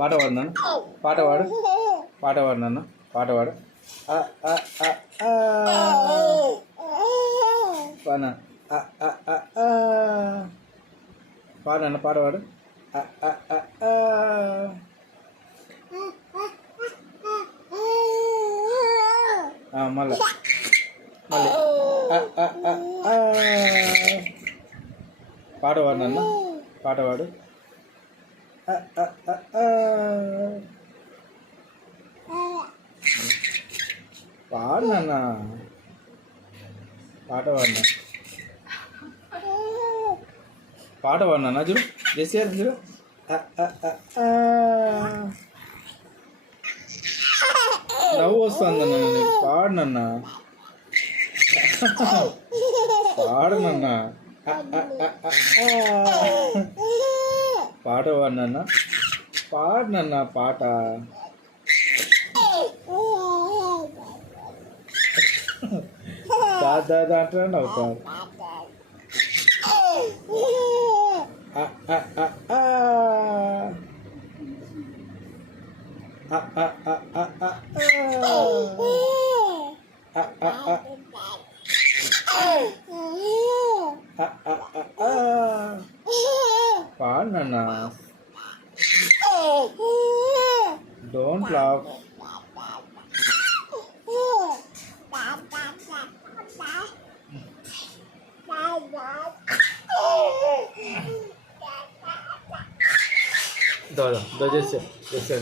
పాట పాడు నాన్న, పాట పాడు, పాట పాడు నాన్న, పాట పాడు. ఆ, ఆ, ఆ, ఆ. పానా ఆ, ఆ, ఆ, ఆ. పాడు నాన్న, పాట పాడు. ఆ, ఆ, ఆ, ఆ. మళ్ళా మళ్ళీ ఆ, ఆ, ఆ, ఆ. పాట పాడు నాన్న, పాట పాడు. ఆ, ఆ, ఆ, ఆ. పాడు నాన్న, పాట పాడు నాన్న, పాట పాడు నాన్న. చూడు చేసేయాలి చూడు. ఆ, ఆ, ఆ, ఆ. నవ్వు వస్తుంది అన్న నీకు. పాడు నాన్న, పాడు నాన్న. ఆ, ఆ, ఆ, ఆ, ఆ. పాట పాడు నాన్న, పాడు నాన్న, పాట. దాదా అంటే నవ్వుతాడు. ఆ, ఆ, ఆ, ఆ. ఆ, ఆ, ఆ, ఆ, ఆ. ఆ, ఆ, ఆ. ఆ, ఆ, ఆ, ఆ. పాడు నాన్న. Don't laugh. దో చేసే చేసే